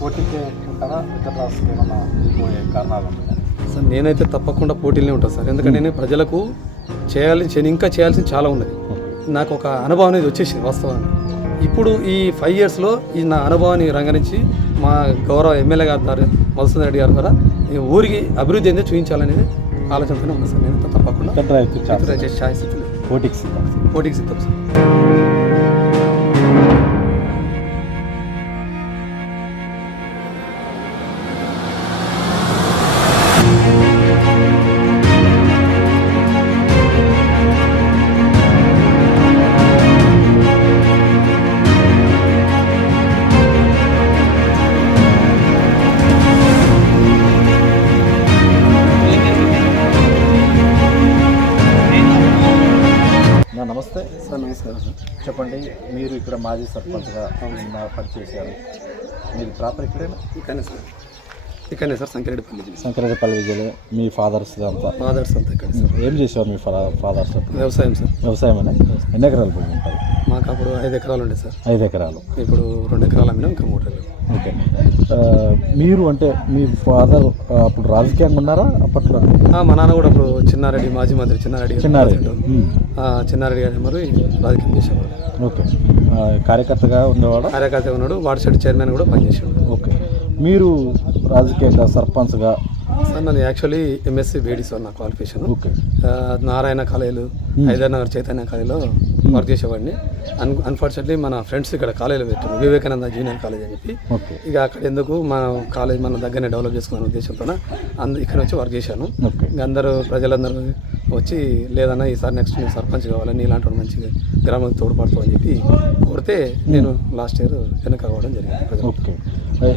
పోటీకే ఉంటారా, ఇతర రాష్ట్రాలకు ఏమన్నా వెళ్ళిపోయే కారణాలు ఉన్నాయా? సార్ నేనైతే తప్పకుండా పోటీలనే ఉంటాను సార్. ఎందుకంటే నేను ప్రజలకు ఇంకా చేయాల్సింది చాలా ఉన్నది. నాకు ఒక అనుభవం అనేది వచ్చేసింది వాస్తవాన్ని. ఇప్పుడు ఈ 5 yearsలో ఈ నా అనుభవాన్ని రంగరించి మా గౌరవ ఎమ్మెల్యే గారి ద్వారా మధుసూదన్ రెడ్డి గారి ద్వారా ఈ ఊరికి అభివృద్ధి అనేది చూపించాలనేది ఆలోచనతోనే ఉంది సార్. నేను తప్పకుండా పోటీకి సిద్ధం సార్. నమస్తే సార్. నమస్కారం సార్. చెప్పండి, మీరు ఇక్కడ మాజీ సర్పంచ్గా పనిచేశారు. మీరు ప్రాపర్ ఇక్కడనే సార్. ఇక్కడనే సార్, సంకిరెడ్డిపల్లి విజయలో. మీ ఫాదర్స్ అంతా ఇక్కడ సార్. ఏం చేసేవారు మీ ఫాదర్స్? వ్యవసాయం సార్. వ్యవసాయం అనే ఎన్ని ఎకరాలు భూమి ఉంటుంది? మాకు అప్పుడు 5 eకరాలు ఉండే సార్. 5 eకరాలు. ఇప్పుడు 2 ఎకరాలు అమ్మినాం, ఇంకా 3 ఎకరాలు. ఓకే. మీరు అంటే మీ ఫాదర్ అప్పుడు రాజకీయంగా ఉన్నారా అప్పట్లో? మా నాన్న కూడా అప్పుడు చిన్నారెడ్డి, మాజీ మంత్రి చిన్నారెడ్డి గారు మరి రాజకీయం చేసేవాడు. ఓకే. కార్యకర్తగా ఉన్నాడు. వార్డ్ సైడ్ చైర్మన్ కూడా పనిచేసాడు. ఓకే. మీరు రాజకీయంగా సర్పంచ్గా? సార్ నాది యాక్చువల్లీ MSc BD సార్ నా క్వాలిఫికేషన్. నారాయణ కాలేజీలు, హైదరాబాద్ చైతన్య కాలేజీలో వర్క్ చేసేవాడిని. అన్ఫార్చునేట్లీ మన ఫ్రెండ్స్ ఇక్కడ కాలేజీలో పెట్టారు, వివేకానంద జూనియర్ కాలేజ్ అని చెప్పి. ఇక అక్కడ ఎందుకు మన కాలేజ్ మన దగ్గరనే డెవలప్ చేసుకున్న ఉద్దేశంతో ఇక్కడ వచ్చి వర్క్ చేశాను. ఇక ప్రజలందరూ వచ్చి లేదన్నా ఈసారి నెక్స్ట్ నేను సర్పంచ్ కావాలని, ఇలాంటి మంచిగా గ్రామానికి తోడ్పడతావు అని చెప్పి కోరితే నేను లాస్ట్ ఇయర్ వెనక అవ్వడం జరిగింది. ఓకే.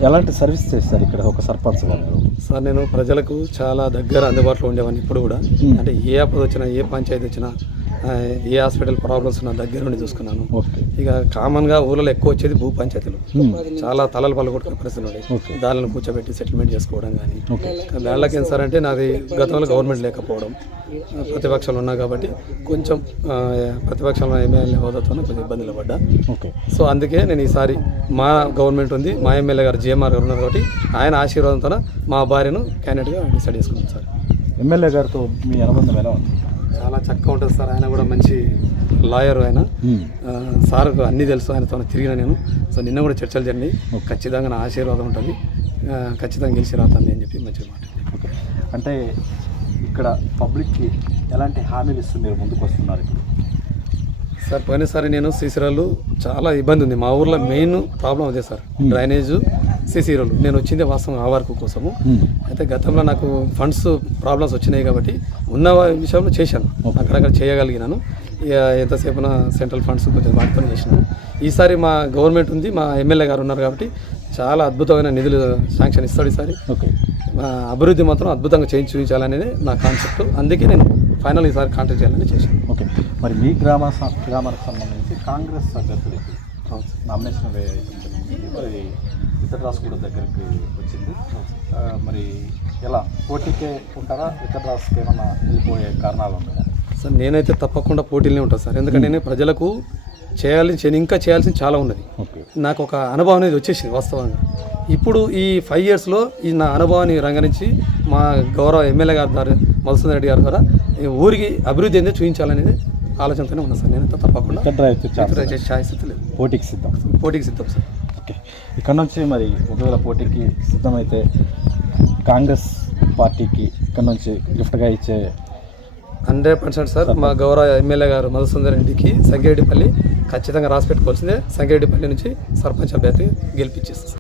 ఎలాంటి సర్వీస్ చేస్తారు ఇక్కడ ఒక సర్పంచ్ గారు? సార్ నేను ప్రజలకు చాలా దగ్గర అందుబాటులో ఉండేవాడిని. ఇప్పుడు కూడా అంటే ఏ ఆపద వచ్చినా, ఏ పంచాయతీ వచ్చినా, ఏ హాస్పిటల్ ప్రాబ్లమ్స్ ఉన్నా దగ్గర నుండి చూసుకున్నాను. ఇక కామన్గా ఊళ్ళలో ఎక్కువ వచ్చేది భూ పంచాయతీలు. చాలా తలలు పలగొట్టుకునే పరిస్థితులు ఉన్నాయి. దానిని కూర్చోబెట్టి సెటిల్మెంట్ చేసుకోవడం కానీ. వాళ్ళకి ఏం సార్ అంటే నాది గతంలో గవర్నమెంట్ లేకపోవడం, ప్రతిపక్షాలు ఉన్నా కాబట్టి కొంచెం ప్రతిపక్షంలో ఎమ్మెల్యే హోదాతో కొంచెం ఇబ్బందులు పడ్డా. సో అందుకే నేను ఈసారి మా గవర్నమెంట్ ఉంది, మా ఎమ్మెల్యే గారు JMR గారు ఉన్నారు కాబట్టి ఆయన ఆశీర్వాదంతో మా భార్యను క్యాండిడేట్గా డిసైడ్ చేసుకున్నాం సార్. ఎమ్మెల్యే గారితో మీ అనుబంధం ఎలా ఉంది? చాలా చక్కగా ఉంటుంది సార్. ఆయన కూడా మంచి లాయర్. ఆయన సార్ అన్నీ తెలుసు, ఆయనతో తిరిగిన నేను. సో నిన్న కూడా చర్చలు జరిగినాయి. ఖచ్చితంగా నా ఆశీర్వాదం ఉంటుంది, ఖచ్చితంగా గెలిచి రాతాను అని చెప్పి మంచిగా మాట్లాడారు. అంటే ఇక్కడ పబ్లిక్కి ఎలాంటి హామీలు ఇస్తూ మీరు ముందుకు వస్తున్నారు ఇప్పుడు? సార్ పోయినసారి నేను సీసీరాలు చాలా ఇబ్బంది ఉంది మా ఊర్లో. మెయిన్ ప్రాబ్లం అదే సార్, డ్రైనేజ్, సీసీరాలు. నేను వచ్చిందే వాస్తవం ఆ వర్క్ కోసము. అయితే గతంలో నాకు ఫండ్స్ ప్రాబ్లమ్స్ వచ్చినాయి కాబట్టి ఉన్న విషయంలో చేశాను, అక్కడక్కడ చేయగలిగినాను. ఎంతసేపున సెంట్రల్ ఫండ్స్ కొంచెం వాటితో చేసినాను. ఈసారి మా గవర్నమెంట్ ఉంది, మా ఎమ్మెల్యే గారు ఉన్నారు కాబట్టి చాలా అద్భుతమైన నిధులు శాంక్షన్ ఇస్తాడు ఈసారి. అభివృద్ధి మాత్రం అద్భుతంగా చేయించి చూపించాలనేది నా కాన్సెప్ట్. అందుకే నేను ఫైనల్ ఈసారి కాంటాక్ట్ చేయాలని చేశాను. ఓకే. మరి మీ గ్రామానికి సంబంధించి కాంగ్రెస్ అభ్యర్థులకి నామినేషన్ మరి ఇతర రాష్ట్రం కూడా దగ్గరికి వచ్చింది. మరి ఎలా పోటీకే ఉంటారా, ఇతర రాష్ట్రాలకు ఏమన్నా వెళ్ళిపోయే కారణాలు ఉన్నాయా? సార్ నేనైతే తప్పకుండా పోటీలనే ఉంటాను సార్. ఎందుకంటే నేను ప్రజలకు ఇంకా చేయాల్సింది చాలా ఉన్నది. నాకు ఒక అనుభవం అనేది వచ్చేసింది వాస్తవంగా. ఇప్పుడు ఈ 5 yearsలో ఈ నా అనుభవాన్ని రంగరించి మా గౌరవ ఎమ్మెల్యే గారి ద్వారా మధుసూదన్ రెడ్డి గారి ద్వారా ఈ ఊరికి అభివృద్ధి అనేది చూపించాలనేది ఆలోచనతోనే ఉన్నా సార్. నేను తప్పకుండా పోటీకి సిద్ధం సార్. ఓకే. ఇక్కడ నుంచి మరి ఒకవేళ పోటీకి సిద్ధమైతే కాంగ్రెస్ పార్టీకి ఇక్కడ నుంచి గిఫ్ట్గా ఇచ్చే 100% సార్. మా గౌరవ ఎమ్మెల్యే గారు మధుసూదన్ రెడ్డికి సంకిరెడ్డిపల్లి ఖచ్చితంగా రాసి పెట్టుకోవాల్సిందే. సంకిరెడ్డిపల్లి నుంచి సర్పంచ్ అభ్యర్థి గెలిపించేస్తాం.